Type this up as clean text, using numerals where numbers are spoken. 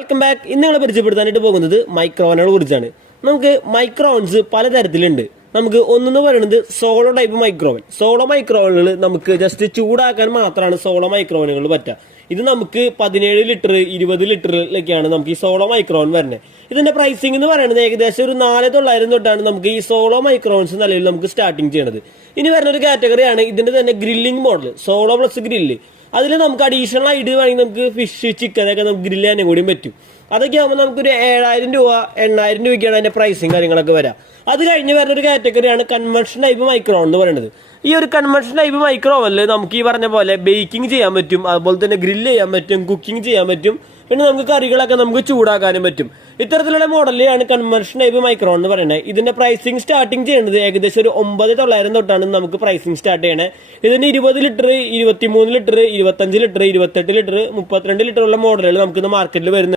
Welcome back. ഇന്ന് നിങ്ങൾ പരിചയപ്പെടുത്താനായിട്ട് പോകുന്നത് മൈക്രോവനുകളെ കുറിച്ചാണ്. നമുക്ക് മൈക്രോവൻസ് പലതരത്തിലുണ്ട്. നമുക്ക് ഒന്നെന്ന് പറയുന്നത് സോളോ ടൈപ്പ് മൈക്രോവൻ. സോളോ മൈക്രോവനുകൾ നമുക്ക് ജസ്റ്റ് ചൂടാക്കാൻ മാത്രമാണ് സോളോ മൈക്രോവനുകൾ പറ്റുക. ഇത് നമുക്ക് 17 ലിറ്റർ 20 ലിറ്ററിലൊക്കെയാണ് നമുക്ക് ഈ സോളോ മൈക്രോവൻ വരുന്നത്. ഇതിന്റെ പ്രൈസിംഗ് എന്ന് പറയുന്നത് ഏകദേശം ഒരു 4,900 തൊട്ടാണ് നമുക്ക് ഈ സോളോ മൈക്രോവൻസ് നിലവിൽ നമുക്ക് സ്റ്റാർട്ടിങ് ചെയ്യണത്. ഇനി വരുന്ന ഒരു കാറ്റഗറിയാണ് ഇതിന്റെ തന്നെ grilling model, solo plus grill. അതിൽ നമുക്ക് അഡീഷണൽ ആയിട്ട് വേണമെങ്കിൽ നമുക്ക് ഫിഷ് ചിക്കനൊക്കെ നമുക്ക് ഗ്രില്ല് ചെയ്യാനും കൂടിയും പറ്റും. അതൊക്കെ ആകുമ്പോൾ നമുക്കൊരു 7,000 രൂപ 8,000 രൂപയ്ക്കാണ് അതിന്റെ പ്രൈസിങ് കാര്യങ്ങളൊക്കെ വരാം. അത് കഴിഞ്ഞ് വരുന്ന ഒരു കാറ്റഗറിയാണ് കൺവെൻഷൻ ടൈപ്പ് മൈക്രോവൻ എന്ന് പറയുന്നത്. ഈ ഒരു കൺവെൻഷൻ ടൈപ്പ് മൈക്രോവനിൽ നമുക്ക് ഈ പറഞ്ഞ പോലെ ബേക്കിംഗ് ചെയ്യാൻ പറ്റും, അതുപോലെ തന്നെ ഗ്രില്ല് ചെയ്യാൻ പറ്റും, കുക്കിംഗ് ചെയ്യാൻ പറ്റും, പിന്നെ നമുക്ക് കറികളൊക്കെ നമുക്ക് ചൂടാക്കാനും പറ്റും. ഇത്തരത്തിലുള്ള മോഡലിലാണ് കൺവെൻഷൻ ടൈപ്പ് മൈക്രോവൻ എന്ന് പറയുന്നത്. ഇതിന്റെ പ്രൈസിംഗ് സ്റ്റാർട്ടിങ് ചെയ്യുന്നത് ഏകദേശം ഒരു 9,900 തൊട്ടാണ് നമുക്ക് പ്രൈസിംഗ് സ്റ്റാർട്ട് ചെയ്യണേ. ഇതിന് 20 litre 23 litre 25 litre 28 litre 32 litre ഉള്ള മോഡലുകൾ നമുക്ക് മാർക്കറ്റിൽ വരുന്നത്.